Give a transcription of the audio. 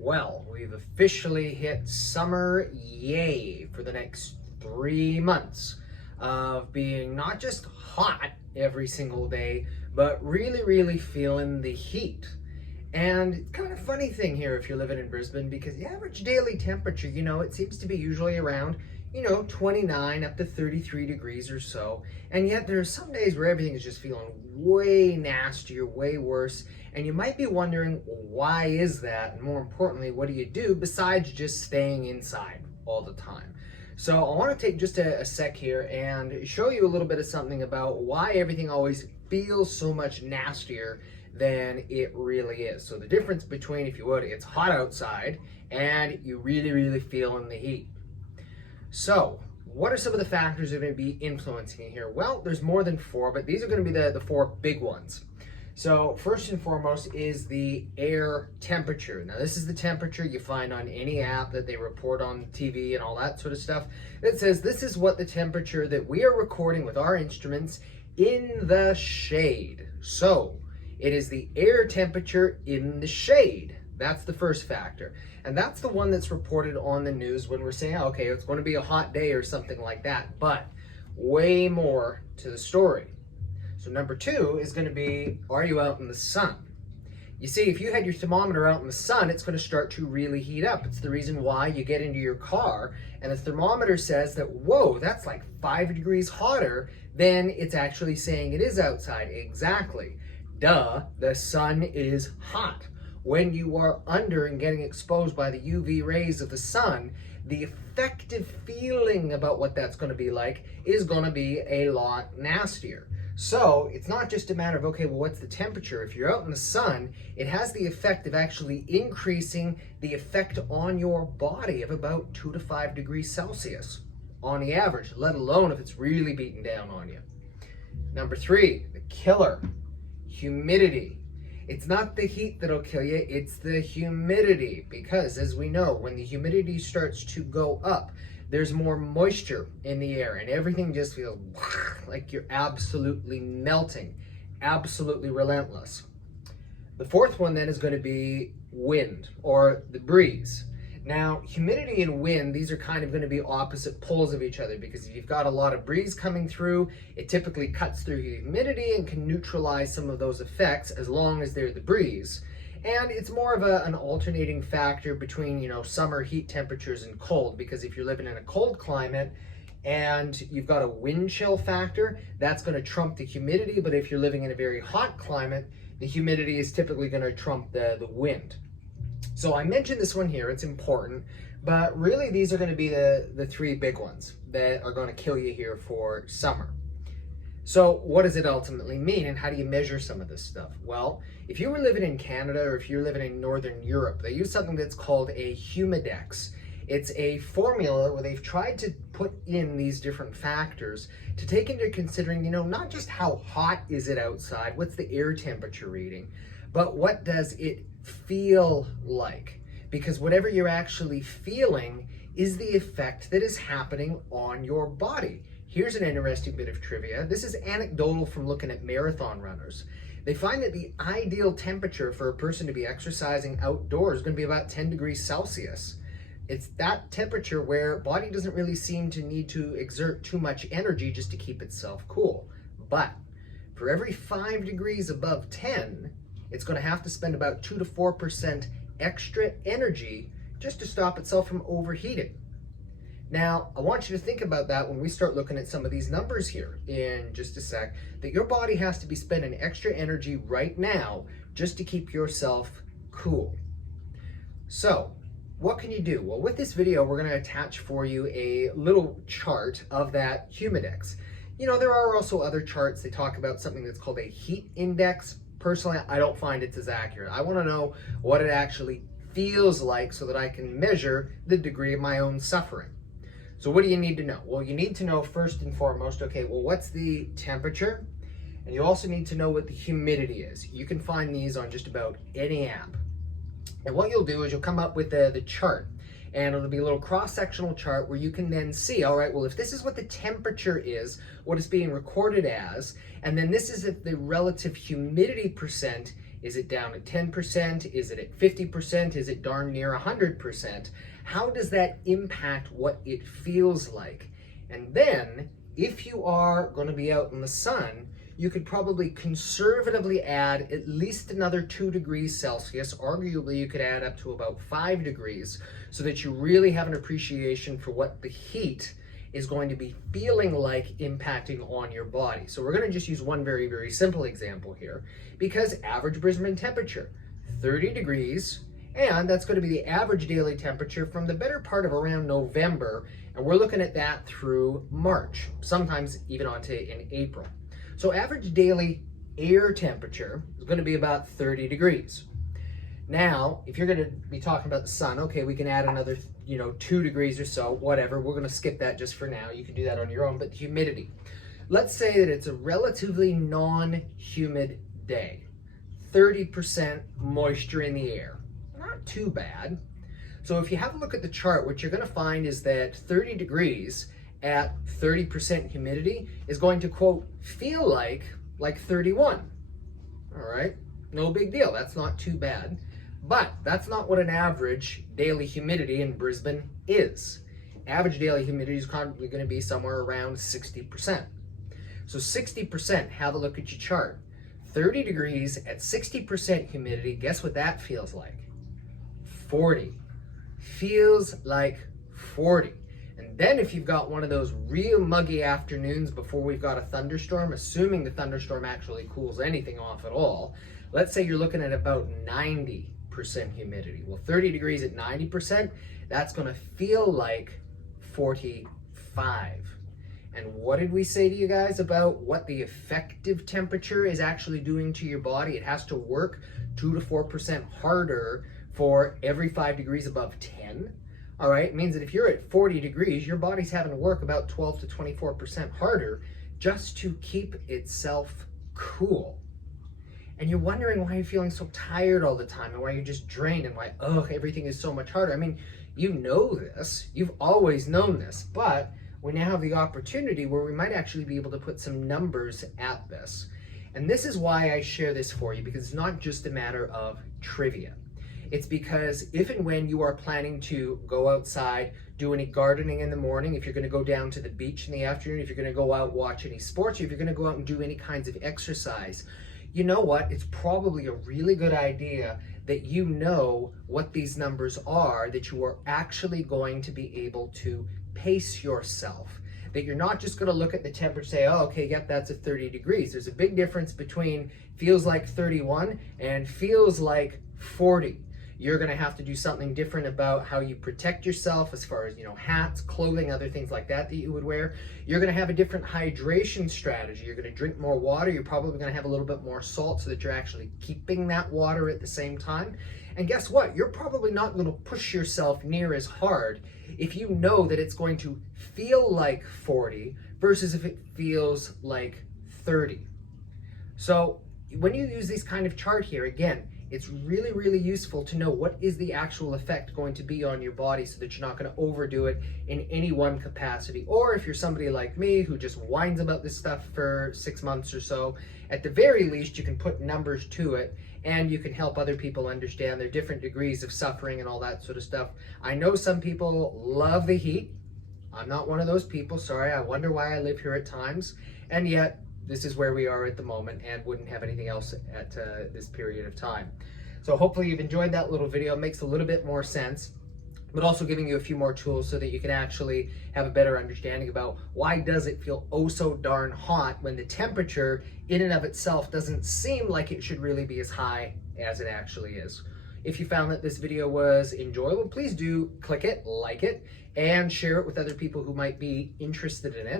Well, we've officially hit summer, yay, for the next 3 months of being not just hot every single day, but really feeling the heat. And it's kind of funny thing here if you're living in Brisbane because the average daily temperature, it seems to be usually around, 29 up to 33 degrees or so. And yet there are some days where everything is just feeling way nastier, way worse. And you might be wondering, why is that? And more importantly, what do you do besides just staying inside all the time? So I want to take just a sec here and show you a little bit of something about why everything always feels so much nastier than it really is. So the difference between, if you would, it's hot outside and you really feeling the heat. So what are some of the factors that are going to be influencing it here? Well, there's more than four, but these are going to be the four big ones. So first and foremost is the air temperature. Now this is the temperature you find on any app that they report on TV and all that sort of stuff. It says this is what the temperature that we are recording with our instruments in the shade. So it is the air temperature in the shade. That's the first factor. And that's the one that's reported on the news when we're saying, okay, it's going to be a hot day or something like that. But way more to the story. So number two is going to be, are you out in the sun? You see, if you had your thermometer out in the sun, it's going to start to really heat up. It's the reason why you get into your car and the thermometer says that, whoa, that's like 5 degrees hotter than it's actually saying it is outside. Exactly. Duh, the sun is hot. When you are under and getting exposed by the UV rays of the sun, the effective feeling about what that's going to be like is going to be a lot nastier. So it's not just a matter of, okay, well, what's the temperature? If you're out in the sun, it has the effect of actually increasing the effect on your body of about 2 to 5 degrees Celsius on the average, let alone if it's really beating down on you. Number three, the killer, humidity. It's not the heat that'll kill you, it's the humidity. Because as we know, when the humidity starts to go up, there's more moisture in the air and everything just feels like you're absolutely melting, absolutely relentless. The fourth one then is going to be wind or the breeze. Now, humidity and wind, these are kind of going to be opposite poles of each other because if you've got a lot of breeze coming through, it typically cuts through humidity and can neutralize some of those effects as long as they're the breeze. And it's more of an alternating factor between, summer heat temperatures and cold, because if you're living in a cold climate and you've got a wind chill factor, that's going to trump the humidity. But if you're living in a very hot climate, the humidity is typically going to trump the wind. So I mentioned this one here, it's important, but really these are going to be the three big ones that are going to kill you here for summer. So what does it ultimately mean and how do you measure some of this stuff? Well, if you were living in Canada or if you're living in Northern Europe, they use something that's called a humidex. It's a formula where they've tried to put in these different factors to take into considering, not just how hot is it outside, what's the air temperature reading, but what does it feel like? Because whatever you're actually feeling is the effect that is happening on your body. Here's an interesting bit of trivia. This is anecdotal from looking at marathon runners. They find that the ideal temperature for a person to be exercising outdoors is going to be about 10 degrees Celsius. It's that temperature where body doesn't really seem to need to exert too much energy just to keep itself cool. But for every 5 degrees above 10, it's going to have to spend about 2 to 4% extra energy just to stop itself from overheating. Now, I want you to think about that when we start looking at some of these numbers here in just a sec, that your body has to be spending extra energy right now just to keep yourself cool. So, what can you do? Well, with this video, we're going to attach for you a little chart of that humidex. There are also other charts. They talk about something that's called a heat index. Personally, I don't find it's as accurate. I want to know what it actually feels like so that I can measure the degree of my own suffering. So what do you need to know? Well, you need to know first and foremost, okay, well, what's the temperature? And you also need to know what the humidity is. You can find these on just about any app. And what you'll do is you'll come up with the chart. And it'll be a little cross-sectional chart where you can then see, all right, well, if this is what the temperature is, what it's being recorded as, and then this is the relative humidity percent Is it down at 10%? Is it at 50%? Is it darn near 100%? How does that impact what it feels like? And then, if you are going to be out in the sun, you could probably conservatively add at least another 2 degrees Celsius. Arguably, you could add up to about 5 degrees so that you really have an appreciation for what the heat is going to be feeling like impacting on your body. So we're going to just use one very, very simple example here, because average Brisbane temperature, 30 degrees, and that's going to be the average daily temperature from the better part of around November, and we're looking at that through March, sometimes even onto in April. So average daily air temperature is going to be about 30 degrees. Now, if you're going to be talking about the sun, okay, we can add another, 2 degrees or so, whatever. We're going to skip that just for now. You can do that on your own. But humidity. Let's say that it's a relatively non-humid day. 30% moisture in the air. Not too bad. So if you have a look at the chart, what you're going to find is that 30 degrees at 30% humidity is going to, quote, feel like 31. All right? No big deal. That's not too bad. But that's not what an average daily humidity in Brisbane is. Average daily humidity is probably going to be somewhere around 60%. So 60%, have a look at your chart. 30 degrees at 60% humidity, guess what that feels like? 40. Feels like 40. And then if you've got one of those real muggy afternoons before we've got a thunderstorm, assuming the thunderstorm actually cools anything off at all, let's say you're looking at about 90% humidity. Well, 30 degrees at 90%, that's going to feel like 45. And what did we say to you guys about what the effective temperature is actually doing to your body? It has to work 2 to 4% harder for every 5 degrees above 10. All right, it means that if you're at 40 degrees, your body's having to work about 12 to 24% harder just to keep itself cool. And you're wondering why you're feeling so tired all the time and why you're just drained and why, everything is so much harder. I mean, you know this, you've always known this, but we now have the opportunity where we might actually be able to put some numbers at this. And this is why I share this for you, because it's not just a matter of trivia. It's because if and when you are planning to go outside, do any gardening in the morning, if you're going to go down to the beach in the afternoon, if you're going to go out watch any sports, or if you're going to go out and do any kinds of exercise, you know what? It's probably a really good idea that you know what these numbers are, that you are actually going to be able to pace yourself. That you're not just going to look at the temperature and say, oh, okay, yep, that's at 30 degrees. There's a big difference between feels like 31 and feels like 40. You're going to have to do something different about how you protect yourself as far as, hats, clothing, other things like that you would wear. You're going to have a different hydration strategy. You're going to drink more water. You're probably going to have a little bit more salt so that you're actually keeping that water at the same time. And guess what? You're probably not going to push yourself near as hard if you know that it's going to feel like 40 versus if it feels like 30. So when you use this kind of chart here, again, it's really, really useful to know what is the actual effect going to be on your body so that you're not going to overdo it in any one capacity. Or if you're somebody like me who just whines about this stuff for 6 months or so, at the very least, you can put numbers to it and you can help other people understand their different degrees of suffering and all that sort of stuff. I know some people love the heat. I'm not one of those people, sorry. I wonder why I live here at times. And yet, this is where we are at the moment and wouldn't have anything else at this period of time. So hopefully you've enjoyed that little video. It makes a little bit more sense, but also giving you a few more tools so that you can actually have a better understanding about why does it feel oh so darn hot when the temperature in and of itself doesn't seem like it should really be as high as it actually is. If you found that this video was enjoyable, please do click it, like it, and share it with other people who might be interested in it.